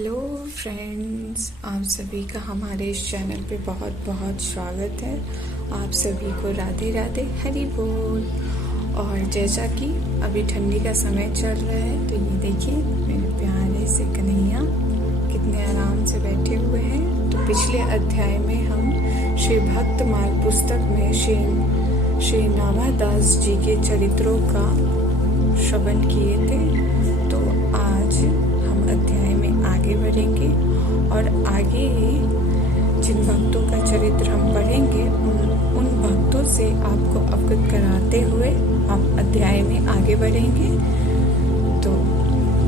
Hello friends, आप सभी का हमारे इस चैनल पे बहुत बहुत स्वागत है। आप सभी को राधे राधे, हरि बोल। और जैसा कि अभी ठंडी का समय चल रहा है, तो ये देखिए मेरे प्यारे से कन्हैया कितने आराम से बैठे हुए हैं। तो पिछले अध्याय में हम श्री भक्तमाल पुस्तक में श्री नाभादास जी के चरित्रों का श्रवण किए थे। तो आज हम अध्याय में आगे बढ़ेंगे और आगे जिन भक्तों का चरित्र हम पढ़ेंगे उन भक्तों से आपको अवगत कराते हुए हम अध्याय में आगे बढ़ेंगे। तो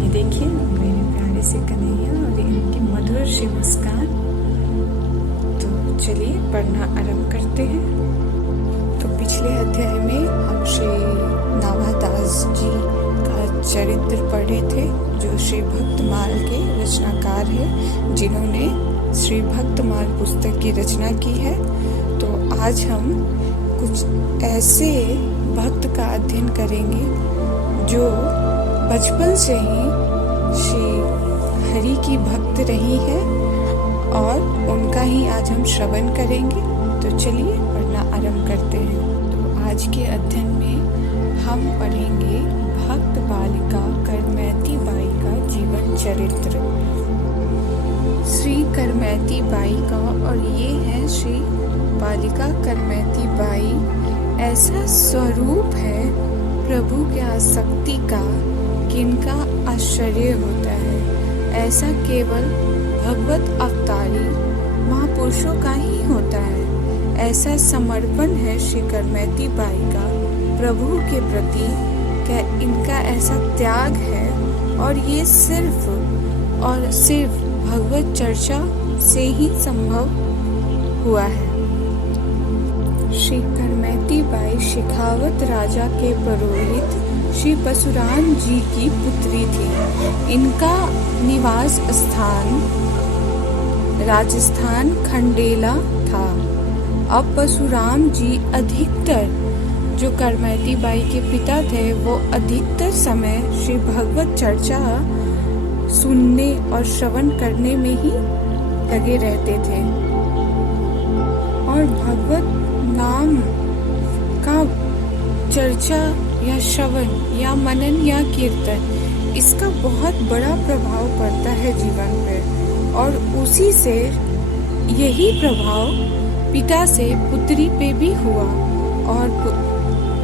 ये देखिए मेरे प्यारे से कन्हैया और इनकी मधुर सी मुस्कान। तो चलिए पढ़ना आरंभ करते हैं। तो पिछले अध्याय में हम श्री नाभादास जी का चरित्र पढ़े थे, जो श्री भक्तमाल के रचनाकार है, जिन्होंने श्री भक्तमाल पुस्तक की रचना की है। तो आज हम कुछ ऐसे भक्त का अध्ययन करेंगे जो बचपन से ही श्री हरि की भक्त रही है और उनका ही आज हम श्रवण करेंगे। तो चलिए पढ़ना आरंभ करते हैं। तो आज के अध्ययन में हम पढ़ेंगे भक्त बालिका करमैती बाई का जीवन चरित्र। श्री करमैती बाई का, और ये है श्री बालिका करमैती बाई। ऐसा स्वरूप है प्रभु के आसक्ति का कि इनका आश्चर्य होता है। ऐसा केवल भगवत अवतारी महापुरुषों का ही होता है। ऐसा समर्पण है श्री करमैती बाई का प्रभु के प्रति, क्या इनका ऐसा त्याग है। और ये सिर्फ और सिर्फ भगवत चर्चा से ही संभव हुआ है। श्री करमैती बाई शेखावत राजा के पुरोहित श्री परशुराम जी की पुत्री थी। इनका निवास स्थान राजस्थान खंडेला था। अब परशुराम जी अधिकतर, जो करमैती बाई के पिता थे, वो अधिकतर समय श्री भगवत चर्चा सुनने और श्रवण करने में ही लगे रहते थे। और भगवत नाम का चर्चा या श्रवण या मनन या कीर्तन, इसका बहुत बड़ा प्रभाव पड़ता है जीवन पर। और उसी से यही प्रभाव पिता से पुत्री पे भी हुआ। और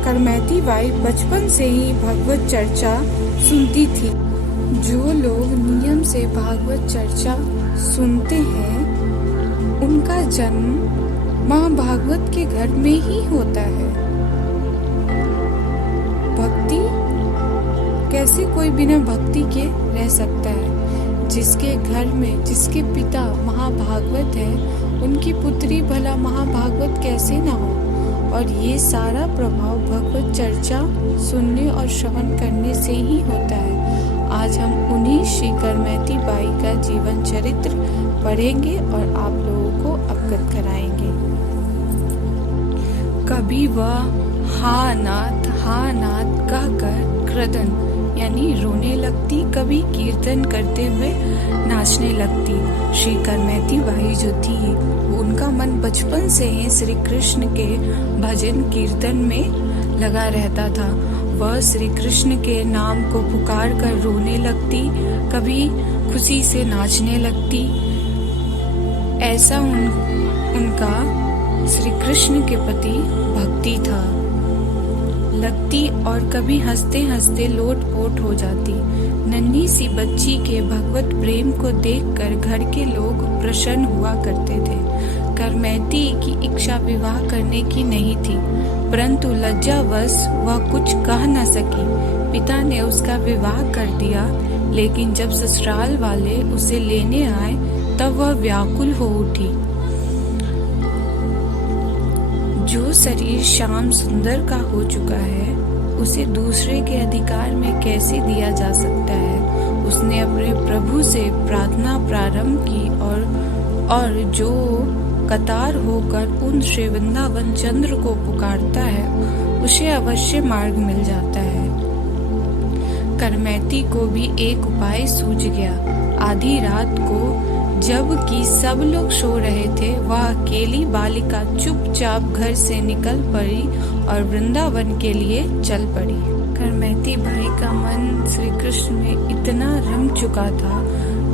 करमैती बाई बचपन से ही भगवत चर्चा सुनती थी। जो लोग नियम से भागवत चर्चा सुनते हैं, उनका जन्म माँ भागवत के घर में ही होता है। भक्ति कैसे कोई बिना भक्ति के रह सकता है। जिसके घर में जिसके पिता महाभागवत है, उनकी पुत्री भला महाभागवत कैसे ना हो। और ये सारा प्रभाव भगवत चर्चा सुनने और श्रवण करने से ही होता है। आज हम उन्हीं श्री करमैती बाई का जीवन चरित्र पढ़ेंगे और आप लोगों को अवगत कराएंगे। कभी वह हा नाथ कहकर क्रदन यानी रोने लगती, कभी कीर्तन करते हुए नाचने लगती। श्री करमैती बाई जो थी, उनका मन बचपन से ही श्री कृष्ण के भजन कीर्तन में लगा रहता था। वह श्री कृष्ण के नाम को पुकार कर रोने लगती, कभी खुशी से नाचने लगती। ऐसा उनका श्री कृष्ण के प्रति भक्ति था लगती। और कभी हंसते हंसते लोटपोट हो जाती। नन्ही सी बच्ची के भगवत प्रेम को देखकर घर के लोग प्रसन्न हुआ करते थे। करमैती की इच्छा विवाह करने की नहीं थी, परंतु लज्जावश वह कुछ कह न सकी। पिता ने उसका विवाह कर दिया, लेकिन जब ससुराल वाले उसे लेने आए तब वह व्याकुल हो उठी। जो शरीर श्याम सुंदर का हो चुका है, उसे दूसरे के अधिकार में कैसे दिया जा सकता है। उसने अपने प्रभु से प्रार्थना प्रारंभ की और जो कतार होकर उन श्री वृंदावन चंद्र को पुकारता है, उसे अवश्य मार्ग मिल जाता है। करमैती को भी एक उपाय सूझ गया। आधी रात को जबकि सब लोग सो रहे थे, वह अकेली बालिका चुपचाप घर से निकल पड़ी और वृंदावन के लिए चल पड़ी। करमैती बाई का मन श्री कृष्ण में इतना रम चुका था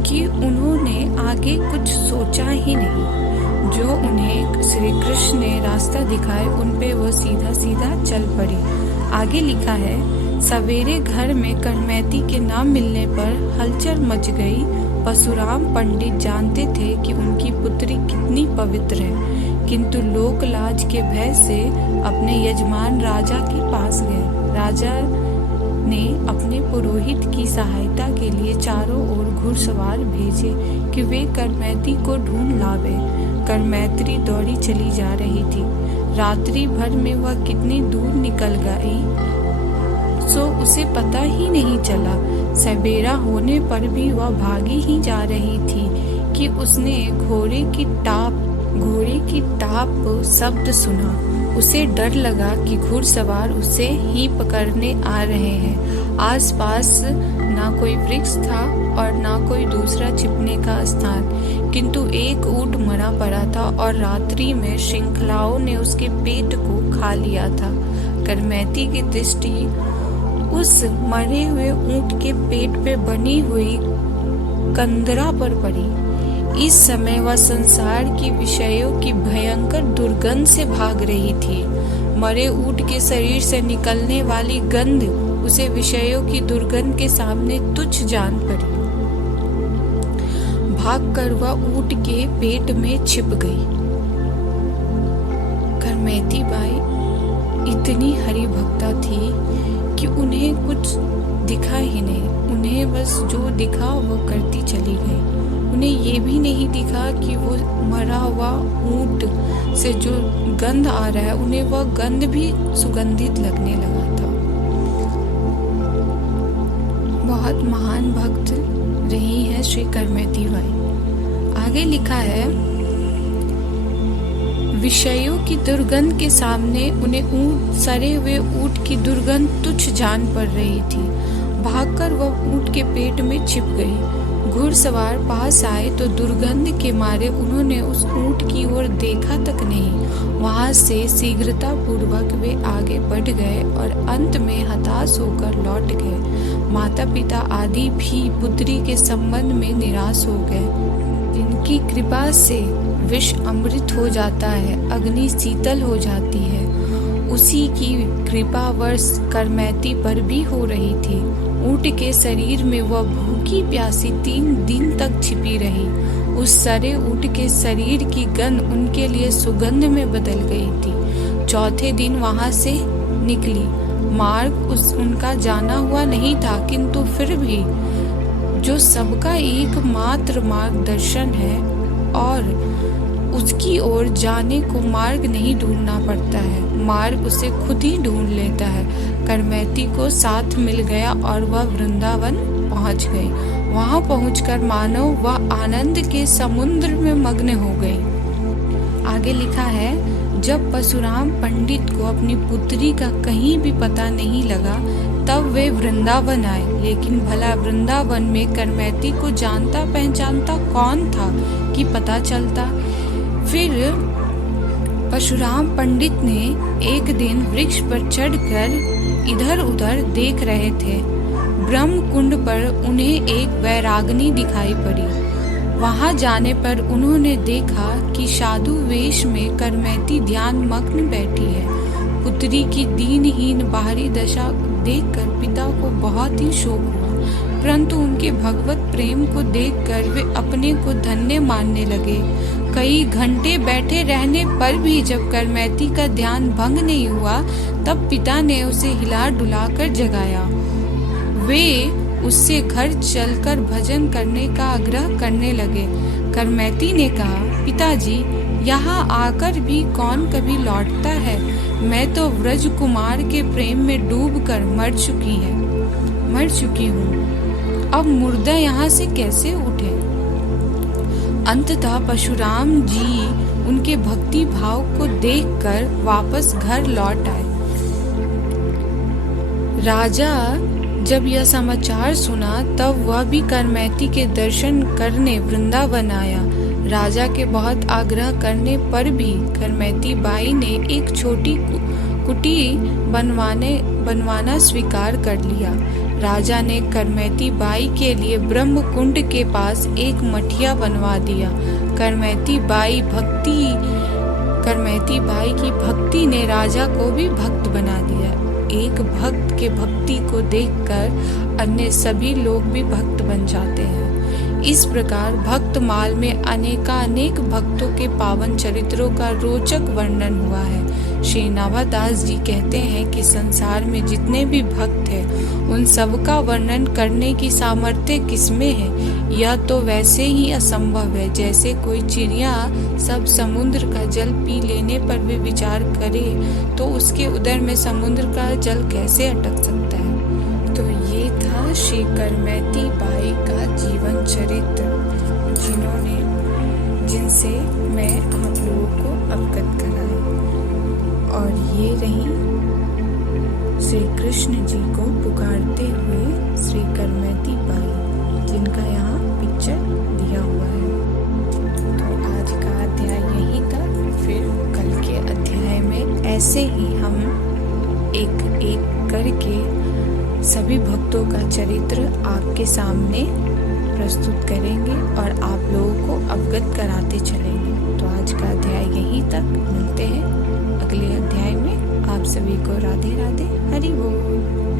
कि उन्होंने आगे कुछ सोचा ही नहीं। जो उन्हें श्री कृष्ण ने रास्ता दिखाए उन पे वो सीधा सीधा चल पड़ी। आगे लिखा है, सवेरे घर में करमैती के ना मिलने पर हलचल मच गई। परशुराम पंडित जानते थे कि उनकी पुत्री कितनी पवित्र है, किंतु लोक लाज के भय से अपने यजमान राजा के पास गए। राजा ने अपने पुरोहित की सहायता के लिए चारों ओर घुड़सवार भेजे कि वे करमैती को ढूंढ लावे। करमैत्री दौड़ी चली जा रही थी। रात्रि भर में वह कितनी दूर निकल गई सो उसे पता ही नहीं चला। सवेरा होने पर भी वह भागी ही जा रही थी कि उसने घोड़े की टाप शब्द सुना। उसे डर लगा कि घुड़सवार उसे ही पकड़ने आ रहे हैं। आसपास ना कोई वृक्ष था और ना कोई दूसरा छिपने का स्थान, किंतु एक ऊंट मरा पड़ा था और रात्रि में श्रृंखलाओं ने उसके पेट को खा लिया था। करमैती की दृष्टि उस मरे हुए ऊंट के पेट पे बनी हुई कंदरा पर पड़ी। इस समय वह संसार की विषयों की भयंकर दुर्गंध से भाग रही थी। मरे ऊंट के शरीर से निकलने वाली गंध उसे विषयों की दुर्गंध के सामने तुच्छ जान पड़ी। भागकर वह ऊंट के पेट में छिप गई। करमैती बाई इतनी हरि भक्ता थी कि उन्हें कुछ दिखा ही नहीं। उन्हें बस जो दिखा वो करती चली गई। उन्हें ये भी नहीं दिखा कि वो मरा हुआ ऊंट से जो गंध आ रहा है, उन्हें वह गंध भी सुगंधित लगने लगा था। बहुत महान भक्त रही है श्री करमैती बाई। आगे लिखा है, विषयों की दुर्गंध के सामने उन्हें सड़े हुए ऊंट की दुर्गंध तुच्छ जान पड़ रही थी। भागकर वह ऊंट के पेट में छिप गई। घुड़सवार पास आए तो दुर्गंध के मारे उन्होंने उस ऊंट की ओर देखा तक नहीं। वहां से शीघ्रता पूर्वक वे आगे बढ़ गए और अंत में हताश होकर लौट गए। माता पिता आदि भी पुत्री के संबंध में निराश हो गए। जिनकी कृपा से विष अमृत हो जाता है, अग्नि शीतल हो जाती है, उसी की कृपा वर्ष करमैती पर भी हो रही थी। ऊंट के शरीर में वह भूखी प्यासी 3 दिन तक छिपी रही। उस सड़े ऊंट के शरीर की गंध उनके लिए सुगंध में बदल गई थी। चौथे दिन वहां से निकली। मार्ग उनका जाना हुआ नहीं था, किंतु फिर भी जो सबका एकमात्र मार्गदर्शन है और उसकी ओर जाने को मार्ग नहीं ढूंढना पड़ता है, मार्ग उसे खुद ही ढूंढ लेता है। करमैती को साथ मिल गया और वह वृंदावन पहुंच गई। वहां पहुंचकर मानो वह आनंद के समुद्र में मग्न हो गई। आगे लिखा है, जब परशुराम पंडित को अपनी पुत्री का कहीं भी पता नहीं लगा तब वे वृंदावन आए। लेकिन भला वृंदावन में करमैती को जानता पहचानता कौन था कि पता चलता। फिर परशुराम पंडित ने एक दिन वृक्ष पर चढ़कर इधर उधर देख रहे थे। ब्रह्म कुंड पर उन्हें एक वैराग्नी दिखाई पड़ी। वहां जाने पर उन्होंने देखा कि साधु वेश में करमैती ध्यान मग्न बैठी है। पुत्री की दीनहीन बाहरी दशा देखकर पिता को बहुत ही शोक हुआ, परंतु उनके भगवत प्रेम को देखकर वे अपने को धन्य मानने लगे। कई घंटे बैठे रहने पर भी जब करमैती का ध्यान भंग नहीं हुआ तब पिता ने उसे हिला डुलाकर जगाया। वे उससे घर चलकर भजन करने का आग्रह करने लगे। करमैती ने कहा, पिताजी, यहाँ आकर भी कौन कभी लौटता है? मैं तो व्रज कुमार के प्रेम में डूबकर मर चुकी हूँ। अब मुर्दा यहाँ से कैसे उठे? अंततः परशुराम जी उनके भक्ति भाव को देखकर वापस घर लौट आए। राजा जब यह समाचार सुना तब वह भी करमैती के दर्शन करने वृंदावन आया। राजा के बहुत आग्रह करने पर भी करमैती बाई ने एक छोटी कुटी बनवाना स्वीकार कर लिया। राजा ने करमैती बाई के लिए ब्रह्म कुंड के पास एक मठिया बनवा दिया। करमैती बाई की भक्ति ने राजा को भी भक्त बना दिया। एक भक्त के भक्ति को देखकर अन्य सभी लोग भी भक्त बन जाते हैं। इस प्रकार भक्तमाल में अनेकानेक भक्तों के पावन चरित्रों का रोचक वर्णन हुआ है। श्री नाभादास जी कहते हैं कि संसार में जितने भी भक्त हैं उन सबका वर्णन करने की सामर्थ्य किसमें है। यह तो वैसे ही असंभव है जैसे कोई चिड़िया सब समुद्र का जल पी लेने पर भी विचार करे तो उसके उदर में समुद्र का जल कैसे अटक सकता है। तो ये था श्री करमैती बाई का जीवन चरित्र जिनसे मैं आप लोगों को अवगत कराई। और ये रही श्री कृष्ण जी को पुकारते हुए श्री करमैती बाई, जिनका यहाँ पिक्चर दिया हुआ है। तो आज का अध्याय यहीं था। फिर कल के अध्याय में ऐसे ही हम एक एक करके सभी भक्तों का चरित्र आपके सामने प्रस्तुत करेंगे और आप लोगों को अवगत कराते चलेंगे। तो आज का अध्याय यहीं तक। मिलते हैं अगले अध्याय में। आप सभी को राधे राधे, हरि बोल।